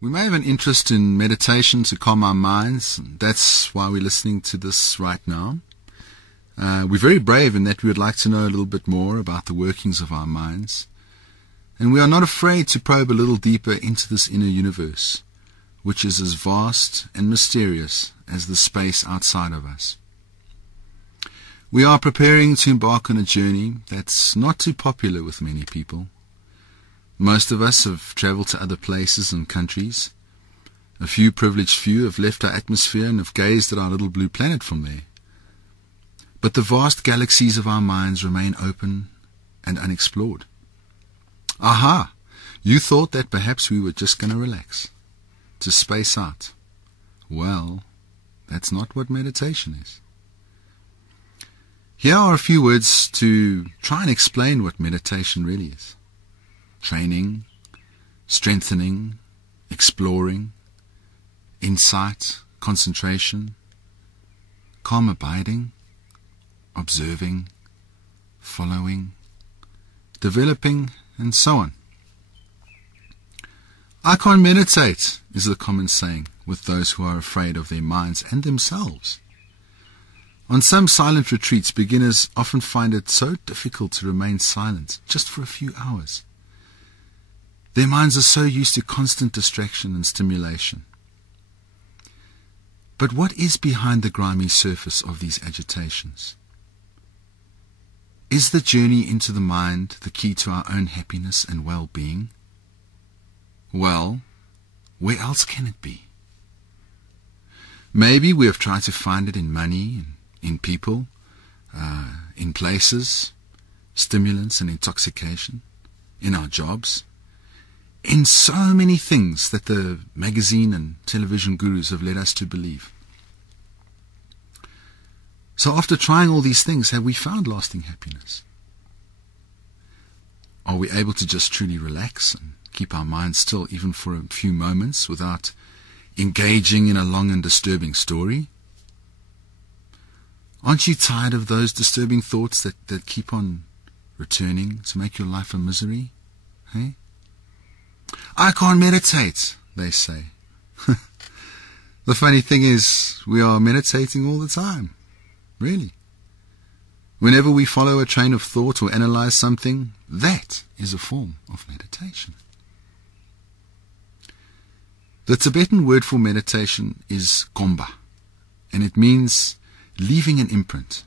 We may have an interest in meditation to calm our minds. That's why we're listening to this right now. We're very brave in that we would like to know a little bit more about the workings of our minds. And we are not afraid to probe a little deeper into this inner universe, which is as vast and mysterious as the space outside of us. We are preparing to embark on a journey that's not too popular with many people. Most of us have travelled to other places and countries. A few privileged few have left our atmosphere and have gazed at our little blue planet from there. But the vast galaxies of our minds remain open and unexplored. Aha! You thought that perhaps we were just going to relax, to space out. Well, that's not what meditation is. Here are a few words to try and explain what meditation really is. Training, strengthening, exploring, insight, concentration, calm abiding, observing, following, developing, and so on. I can't meditate, is the common saying with those who are afraid of their minds and themselves. On some silent retreats, beginners often find it so difficult to remain silent just for a few hours. Their minds are so used to constant distraction and stimulation. But what is behind the grimy surface of these agitations? Is the journey into the mind the key to our own happiness and well-being? Well, where else can it be? Maybe we have tried to find it in money, in people, in places, stimulants and intoxication, in our jobs, in so many things that the magazine and television gurus have led us to believe. So after trying all these things, have we found lasting happiness? Are we able to just truly relax and keep our minds still even for a few moments without engaging in a long and disturbing story? Aren't you tired of those disturbing thoughts that keep on returning to make your life a misery? Hey? I can't meditate, they say. The funny thing is, we are meditating all the time. Really. Whenever we follow a train of thought or analyze something, that is a form of meditation. The Tibetan word for meditation is komba, and it means leaving an imprint,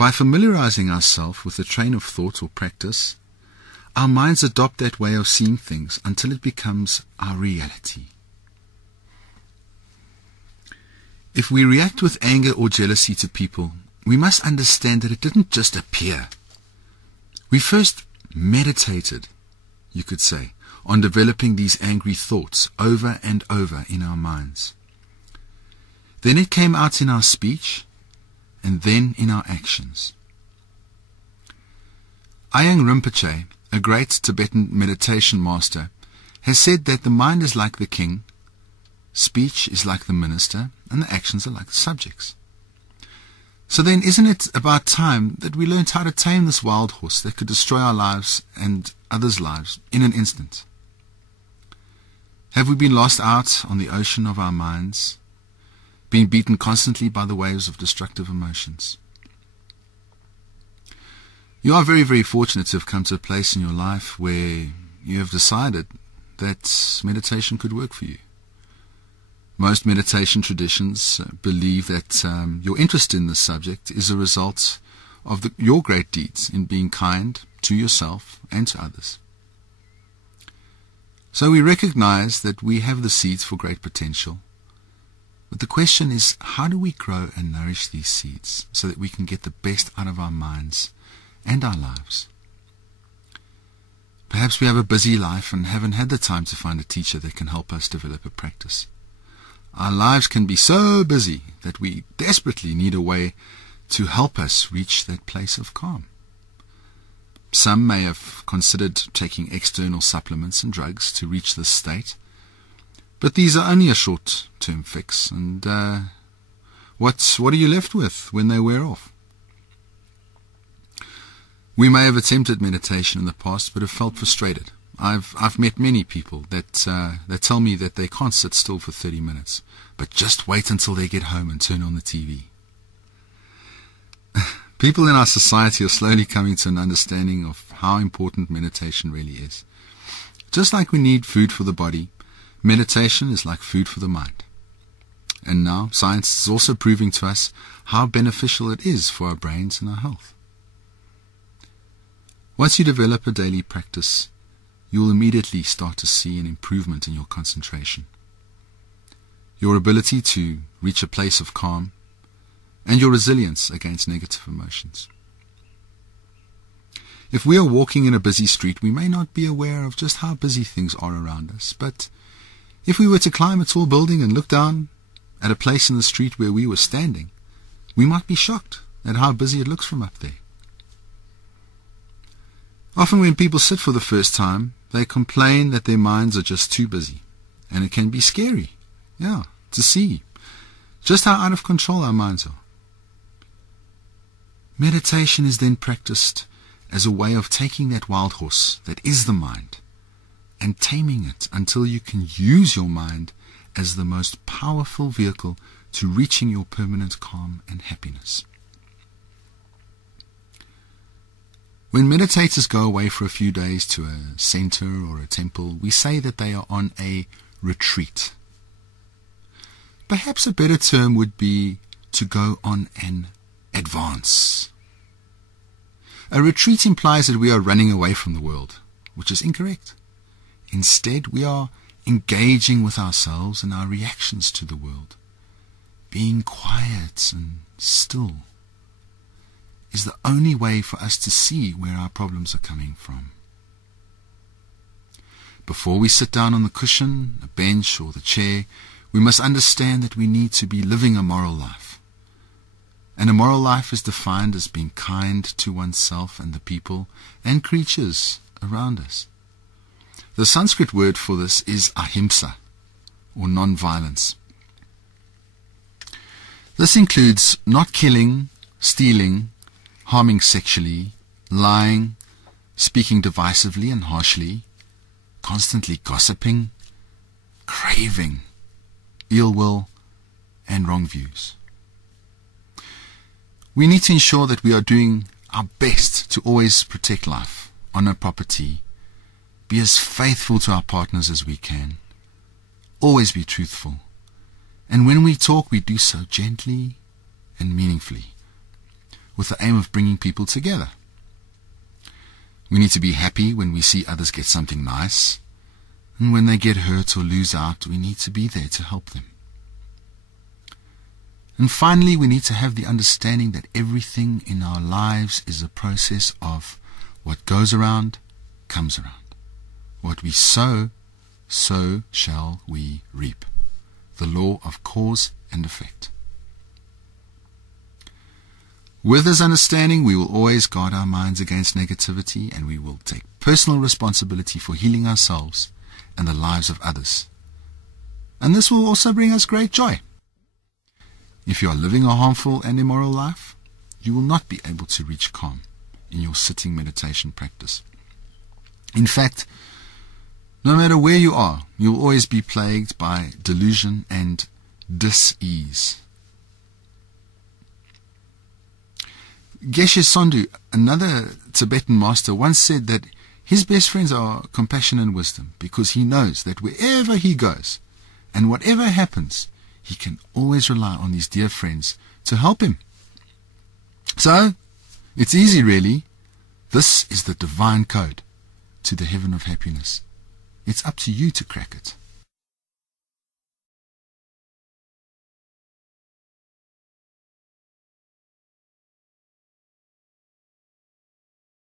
By familiarizing ourselves with a train of thought or practice, our minds adopt that way of seeing things until it becomes our reality. If we react with anger or jealousy to people, we must understand that it didn't just appear. We first meditated, you could say, on developing these angry thoughts over and over in our minds. Then it came out in our speech, and then in our actions. Ayang Rinpoche, a great Tibetan meditation master, has said that the mind is like the king, speech is like the minister, and the actions are like the subjects. So then, isn't it about time that we learned how to tame this wild horse that could destroy our lives and others' lives in an instant? Have we been lost out on the ocean of our minds, being beaten constantly by the waves of destructive emotions? You are very, very fortunate to have come to a place in your life where you have decided that meditation could work for you. Most meditation traditions believe that your interest in this subject is a result of your great deeds in being kind to yourself and to others. So we recognize that we have the seeds for great potential. But the question is, how do we grow and nourish these seeds so that we can get the best out of our minds and our lives? Perhaps we have a busy life and haven't had the time to find a teacher that can help us develop a practice. Our lives can be so busy that we desperately need a way to help us reach that place of calm. Some may have considered taking external supplements and drugs to reach this state, but these are only a short-term fix, and what are you left with when they wear off? We may have attempted meditation in the past, but have felt frustrated. I've met many people that tell me that they can't sit still for 30 minutes, but just wait until they get home and turn on the TV. People in our society are slowly coming to an understanding of how important meditation really is. Just like we need food for the body, meditation is like food for the mind. And now science is also proving to us how beneficial it is for our brains and our health. Once you develop a daily practice, you will immediately start to see an improvement in your concentration, your ability to reach a place of calm, and your resilience against negative emotions. If we are walking in a busy street, we may not be aware of just how busy things are around us, but if we were to climb a tall building and look down at a place in the street where we were standing, we might be shocked at how busy it looks from up there. Often when people sit for the first time, they complain that their minds are just too busy, and it can be scary, to see just how out of control our minds are. Meditation is then practiced as a way of taking that wild horse that is the mind and taming it until you can use your mind as the most powerful vehicle to reaching your permanent calm and happiness. When meditators go away for a few days to a center or a temple, we say that they are on a retreat. Perhaps a better term would be to go on an advance. A retreat implies that we are running away from the world, which is incorrect. Instead, we are engaging with ourselves and our reactions to the world. Being quiet and still is the only way for us to see where our problems are coming from. Before we sit down on the cushion, a bench, or the chair, we must understand that we need to be living a moral life. And a moral life is defined as being kind to oneself and the people and creatures around us. The Sanskrit word for this is ahimsa, or non-violence. This includes not killing, stealing, harming sexually, lying, speaking divisively and harshly, constantly gossiping, craving, ill will, and wrong views. We need to ensure that we are doing our best to always protect life, honor property, be as faithful to our partners as we can, always be truthful, and when we talk, we do so gently and meaningfully, with the aim of bringing people together. We need to be happy when we see others get something nice, and when they get hurt or lose out, we need to be there to help them. And finally, we need to have the understanding that everything in our lives is a process of what goes around, comes around. What we sow, so shall we reap. The law of cause and effect. With this understanding, we will always guard our minds against negativity, and we will take personal responsibility for healing ourselves and the lives of others. And this will also bring us great joy. If you are living a harmful and immoral life, you will not be able to reach calm in your sitting meditation practice. In fact, no matter where you are, you will always be plagued by delusion and dis-ease. Geshe Sondu, another Tibetan master, once said that his best friends are compassion and wisdom, because he knows that wherever he goes and whatever happens, he can always rely on these dear friends to help him. So, it's easy really. This is the divine code to the heaven of happiness. It's up to you to crack it.